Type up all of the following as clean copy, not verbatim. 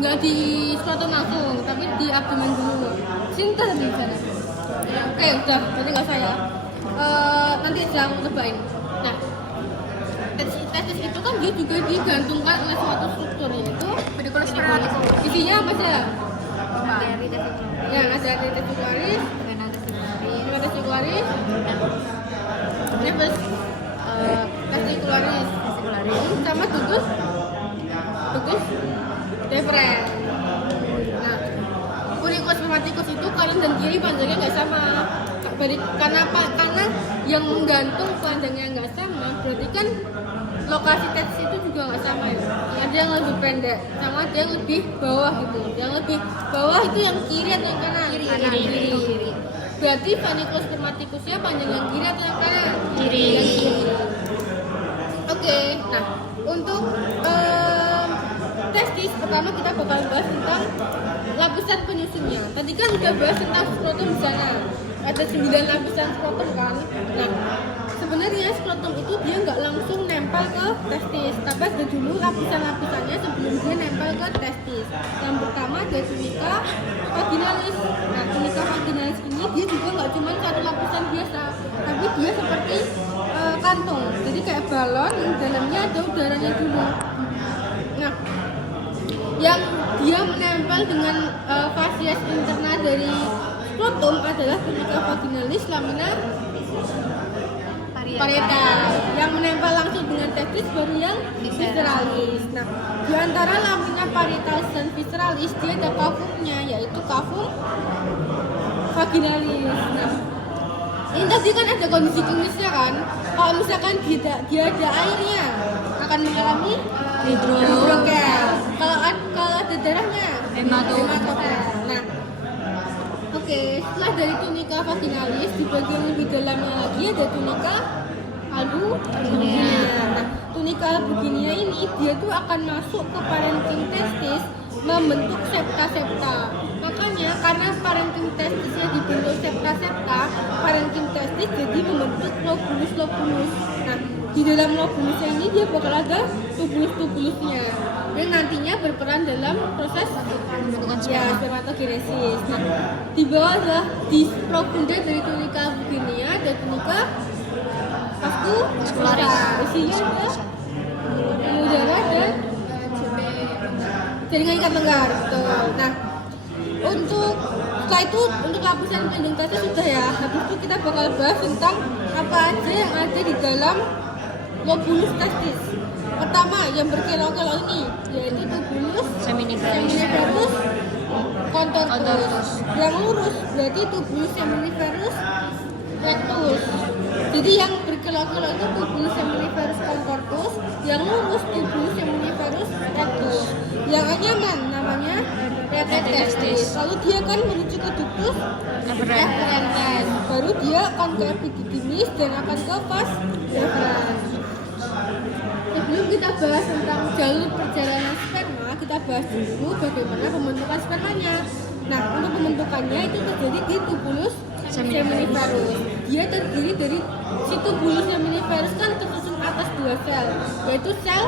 nggak di skrotum langsung, tapi di abdomen dulu. Cinta lebih sana. Oke, udah, jadi nggak usah ya. Nanti aja aku cobain. Nah, testis itu kan dia juga digantungkan oleh suatu struktur, yaitu Pediculus spermaticus. isinya apa aja? Bakteri testikularis. Yang ada di testikularis, Vena testikularis. vena testikularis, nervus testikularis, sama ductus deferens. Nah, pediculus spermaticus itu kanan dan kiri panjangnya nggak sama. Karena apa? Karena yang menggantung panjangnya nggak sama, berarti kan lokasi testis itu juga nggak sama ya. Ada yang lebih pendek, sama ada yang lebih bawah gitu. Yang lebih bawah itu yang kiri atau yang kanan? Kiri. Berarti pediculus spermaticusnya panjang yang kiri atau yang kanan? Kiri. Yang kiri. Oke, nah untuk testis pertama kita bakal bahas tentang lapisan penyusunnya. Tadi kan udah bahas tentang skrotum di sana. Ada 9 lapisan skrotum kan. Nah, sebenarnya skrotum itu dia nggak langsung nempel ke testis, tapi ada dulu lapisan-lapisannya sebelum dia nempel ke testis. Yang pertama ada tunica vaginalis. Nah, tunica vaginalis ini dia juga nggak cuma satu lapisan biasa, tapi dia seperti kantung. Jadi kayak balon yang dalamnya ada udaranya dulu. Nah, yang dia menempel dengan fasies interna dari skrotum adalah tunica vaginalis lamina parietal. Yang menempel langsung dengan testis baru yang visceralis. Nah, di antara lamina parietal dan visceralis dia ada cavumnya, yaitu cavum vaginalis. Nah, ini tadi kan ada kondisi klinisnya kan. Kalau misalkan dia ada airnya akan mengalami hidrokel. Kalau ada darahnya hematokel. Nah, oke, setelah dari tunica vaginalis di bagian lebih dalamnya lagi ada tunica albuginea. Nah, tunica albuginea ini dia tuh akan masuk ke parenkim testis membentuk septa-septa. Makanya karena parenkim testisnya dibentuk septa-septa, parenkim testis jadi membentuk lobulus-lobulus. Nah, di dalam lobulusnya ini dia bakal ada tubulus-tubulusnya yang nantinya berperan dalam proses spermatogenesis. Nah, di bawah adalah di profunda dari tunica albuginea ada tunica vascularis. Isinya ada udara dan jaringan ikat tenggar. Betul. Nah, setelah itu untuk lapisan pelindung testis sudah ya. Habis itu kita bakal bahas tentang apa aja yang ada di dalam lobulus testis. Pertama yang berkelok-kelok ini yaitu tubulus seminiferus contortus. Yang lurus berarti tubulus seminiferus rectus. Jadi yang berkelok-kelok itu tubulus seminiferus contortus, yang lurus tubulus seminiferus rectus. Yang anyaman namanya testis. Lalu dia akan menuju ke ductus efferentes. Baru dia akan ke epididymis dan akan ke vas deferens. Sebelum kita bahas tentang jalur perjalanan sperma, kita bahas dulu bagaimana pembentukan spermanya. Nah, untuk pembentukannya itu terjadi di tubulus seminiferus. Dia terdiri dari si tubulus seminiferus kan tersusun atas 2 sel, yaitu sel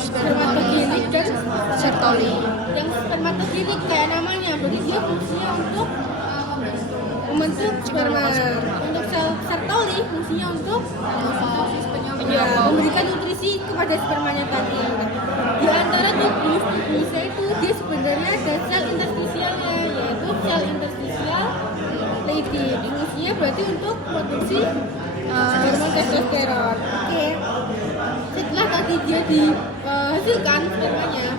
spermatogenik dan Sertoli. Yang spermatogenik kayak namanya, berarti dia fungsinya untuk membentuk sperma. Untuk sel Sertoli fungsinya untuk memberikan nutrisi kepada spermanya tadi. Di antara tubulus-tubulusnya itu dia sebenarnya ada sel interstisialnya, yaitu sel interstisial Leydig. Fungsinya berarti untuk produksi hormon testosteron. Oke. Setelah tadi dia dihasilkan spermanya,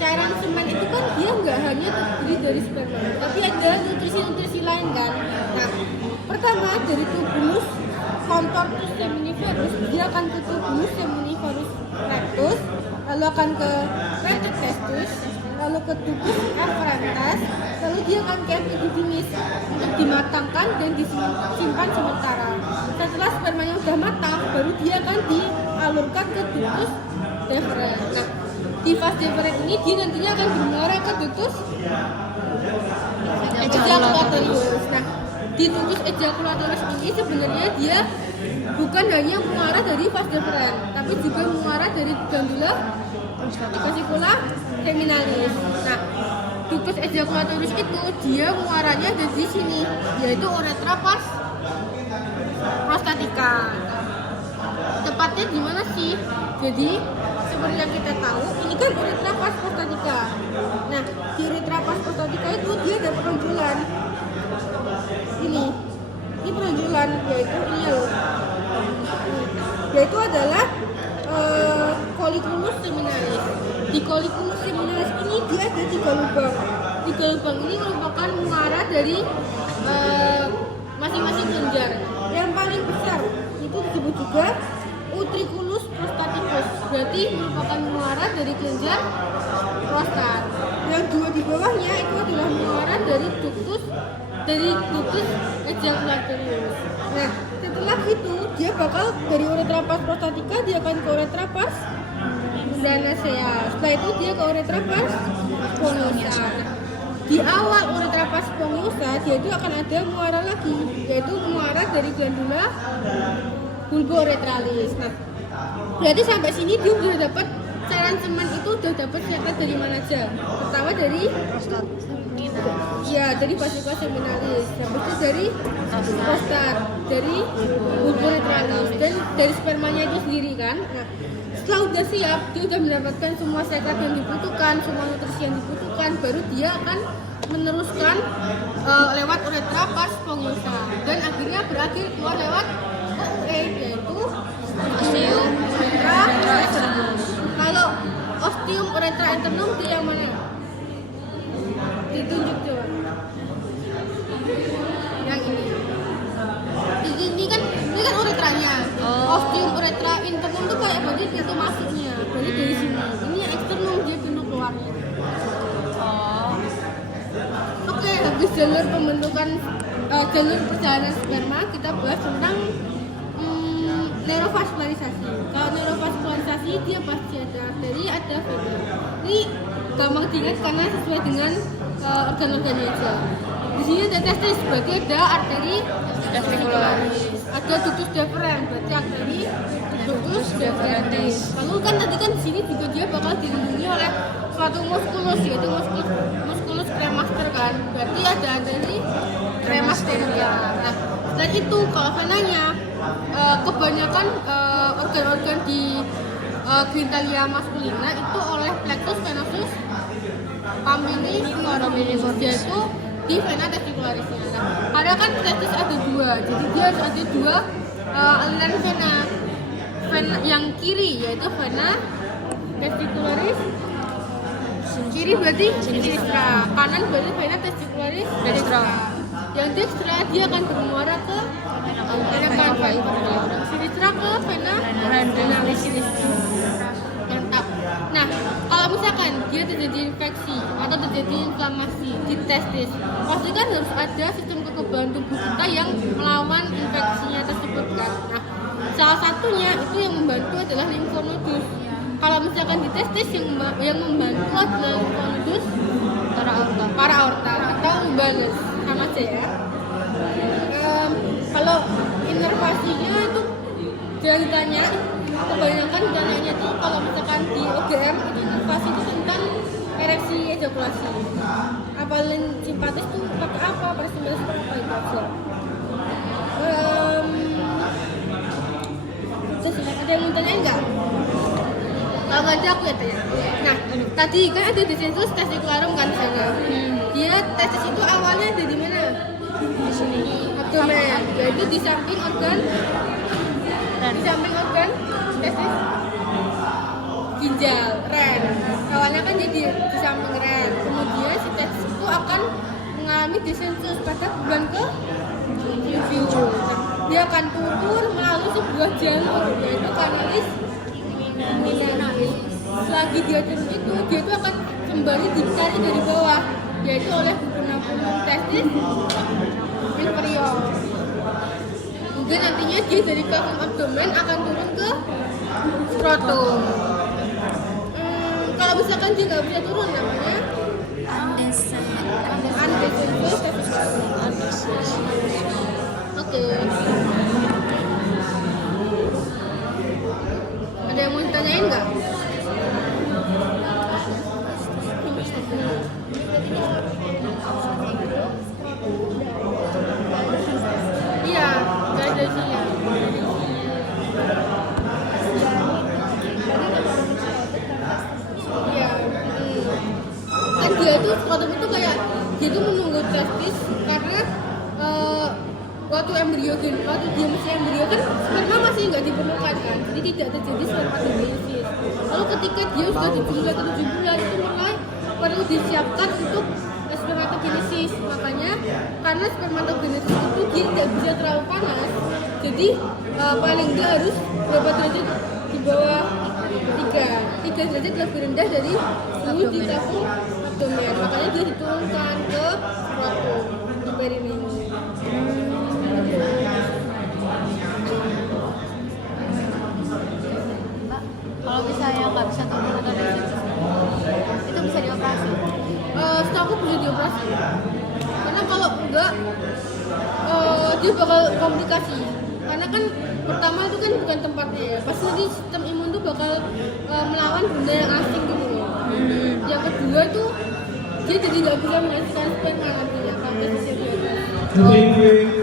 cairan semen itu kan dia nggak hanya terdiri dari sperma, tapi ada nutrisi-nutrisi lain kan. Nah, pertama dari tubulus contortus seminiferus dia akan ke tubulus seminiferus rectus, lalu akan ke rectus testis, lalu ke tubus efferentes, lalu dia akan ke epididymis untuk dimatangkan dan disimpan sementara. Setelah spermanya udah matang, baru dia akan dialurkan ke ductus deferens. Nah, di vas deferens ini dia nantinya akan bermuara ke ductus ejaculatorius. Nah, di ductus ejaculatorius ini sebenarnya dia bukan hanya muara dari vas deferens, tapi juga muara dari glandula vesicula seminalis. Nah, ductus ejaculatoris itu dia muaranya ada di sini, yaitu uretra pas prostatica. Tepatnya di mana sih? Jadi seperti yang kita tahu, ini kan uretra pas prostatica. Nah, di uretra pas prostatica itu dia ada penonjolan. Ini penonjolan, yaitu ini loh. Yaitu adalah coliculus seminalis. Di coliculus seminalis ini dia ada 3 lubang. 3 lubang ini merupakan muara dari masing-masing kelenjar. Yang paling besar itu disebut juga utriculus prostaticus, berarti merupakan muara dari kelenjar prostat. Yang 2 di bawahnya itu adalah muara dari ductus ejaculatoris. Nah, setelah itu dia bakal dari uretra pas prostatica dia akan ke uretra pas granacea. Setelah itu dia ke uretra pas spongiosum. Di awal uretra pas spongiosum dia itu akan ada muara lagi, yaitu muara dari glandula bulbouretralis. Nah, berarti sampai sini dia udah dapat cairan semen itu udah dapat sekret dari mana aja? Pertama dari prostat. Iya, dari vasicula seminalis. Habis itu dari prostat, dari bulbouretralis dan dari spermanya itu sendiri kan. Nah, setelah udah siap, dia udah mendapatkan semua sekret yang dibutuhkan, semua nutrisi yang dibutuhkan, baru dia akan meneruskan lewat uretra pas spongiosum dan akhirnya berakhir keluar lewat OUE, yaitu ostium uretra internum. Kalau ostium uretra internum dia yang mana? Ditunjuk coba. Yang ini. Ini kan uretranya. Ostium uretra internum itu kayak berarti pintu masuknya. Berarti dari sini. Ini yang eksternum, dia pintu keluarnya. Oke, habis jalur pembentukan jalur perjalanan sperma, kita bahas tentang neurovascularisasi. Kalau neurovascularisasi dia pasti ada arteri, ada vena. Ini gampang diingat karena sesuai dengan organ-organnya aja. Di sini ada testis, berarti ada arteri testicularis. Ada ductus deferens, berarti arteri ductus deferens. Lalu kan tadi kan di sini juga dia bakal dilindungi oleh suatu muskulus, yaitu muskulus cremaster kan. Berarti ada arteri cremasteria. Nah, dan itu kalau venanya kebanyakan organ-organ di genitalia maskulina itu oleh plexus venosus paminiformis, yaitu di vena testicularisnya. Nah, ada kan testis ada 2, jadi dia harus ada 2 aliran vena. Vena yang kiri yaitu vena testicularis kiri berarti sinistra, kanan berarti vena testicularis dextra. Yang dextra dia akan bermuara ke vena cava, sinistra ke vena renalis sinistra. Mantap. Nah, kalau misalkan dia terjadi infeksi atau terjadi inflamasi di testis, pastikan harus ada sistem kekebalan tubuh kita yang melawan infeksinya tersebut kan. Nah, salah satunya itu yang membantu adalah limfonodus. Kalau misalkan di testis yang membantu adalah limfonodus para aorta atau umbanus, sama aja ya. Kalau inervasinya itu jangan ditanya, kebanyakan ditanyanya tuh kalau misalkan di OGM itu inervasi itu tentang ereksi ejakulasi. Apalagi simpatis tuh pakai apa, parasimpatis itu apa itu aja. Terus ada yang mau tanyain nggak? Kalau nggak ada aku ya tanya. Nah, tadi kan ada descensus testicularum kan sana. Dia testis itu awalnya ada di mana? Di sini. Abdomen. Jadi di samping organ. Di samping organ testis ginjal, ren. Awalnya kan jadi di samping ren. Kemudian si testis itu akan mengalami descensus pada bulan ke 7. Dia akan turun melalui sebuah jalur yaitu kanalis minalis. Selagi dia turun itu, dia itu akan kembali dicari dari bawah, yaitu oleh bunga-bunga testis inferior. Kemudian nantinya dia dari kafum abdomen akan turun ke skrotum. Kalau misalkan dia nggak bisa turun, namanya undescended testis. Oke. Ada yang mau ditanyain nggak? kan dia tuh spermatom itu kayak dia tuh menunggu testis karena waktu dia masih embrio kan sperma masih nggak diperlukan kan, jadi tidak terjadi spermatogenesis. Lalu ketika dia sudah di bulan ke-7 bulan itu mulai perlu disiapkan untuk spermatogenesis. Makanya karena spermatogenesis itu dia tidak bisa terlalu panas, jadi paling nggak harus berapa derajat di bawah 3 derajat lebih rendah dari suhu di tabung abdomen. Makanya dia diturunkan ke skrotum di perineum. Mbak, kalau misalnya nggak bisa turun atau itu bisa dioperasi. Setahu aku bisa dioperasi. Karena kalau enggak dia bakal komplikasi. Karena kan pertama itu kan bukan tempatnya ya. Pasti nanti sistem imun tuh bakal melawan benda yang asing gitu loh. Yang kedua tuh dia jadi nggak bisa menghasilkan sperma nantinya sampai serius.